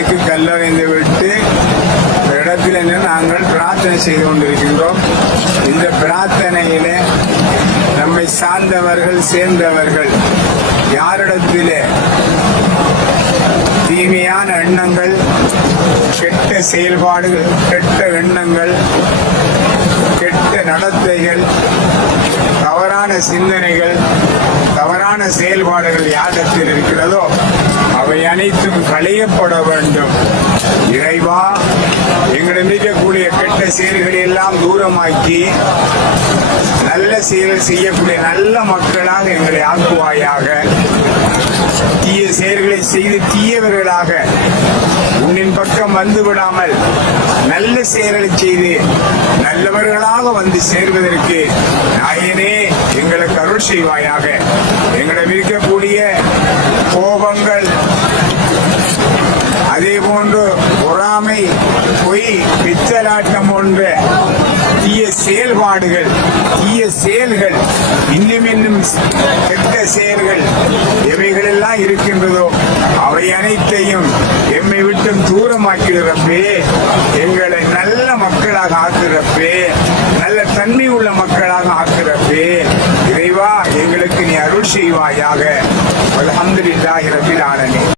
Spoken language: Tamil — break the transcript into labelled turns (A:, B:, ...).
A: சாத்தானுக்கு கல்லறைந்து விட்டு இடத்தில் நின்று நாங்கள் பிரார்த்தனை செய்து கொண்டிருக்கின்றோம். இந்த பிரார்த்தனையிலே நம்மை சார்ந்தவர்கள் சேர்ந்தவர்கள் யாரிடத்திலே தீமையான எண்ணங்கள் கெட்ட செயல்பாடுகள் கெட்ட எண்ணங்கள் கெட்ட நடத்தைகள் தவறான சிந்தனைகள் தவறான செயல்பாடுகள் யாரிடத்தில் இருக்கிறதோ அவை அனைத்தும் களையப்பட வேண்டும். இறைவா எங்களிடம் இருக்கக்கூடிய கெட்ட செயல்களை எல்லாம் தூரமாக்கி நல்ல செயல் செய்யக்கூடிய நல்ல மக்களாக எங்களை ஆக்குவாயாக. தீய செயல்களை செய்து தீயவர்களாக உன்னின் பக்கம் வந்து விடாமல் நல்ல செயல்களை செய்து நல்லவர்களாக வந்து சேர்வதற்கு நாயனே எங்களுக்கு அருள் செய்வாயாக. எங்களிடம் இருக்கக்கூடிய கோபங்கள் அதே பொறாமை பொய் பிச்சலாட்டம் போன்ற தீய செயல்பாடுகள் தீய செயல்கள் இன்னும் இன்னும் கெட்ட செயல்கள் எவைகளெல்லாம் இருக்கின்றதோ அவை அனைத்தையும் எம்மை விட்டும் தூரமாக்கிறப்பே எங்களை நல்ல மக்களாக ஆக்குறப்பே நல்ல தன்மை உள்ள மக்களாக ஆக்குறப்பே இறைவா எங்களுக்கு நீ அருள் செய்வாயாக.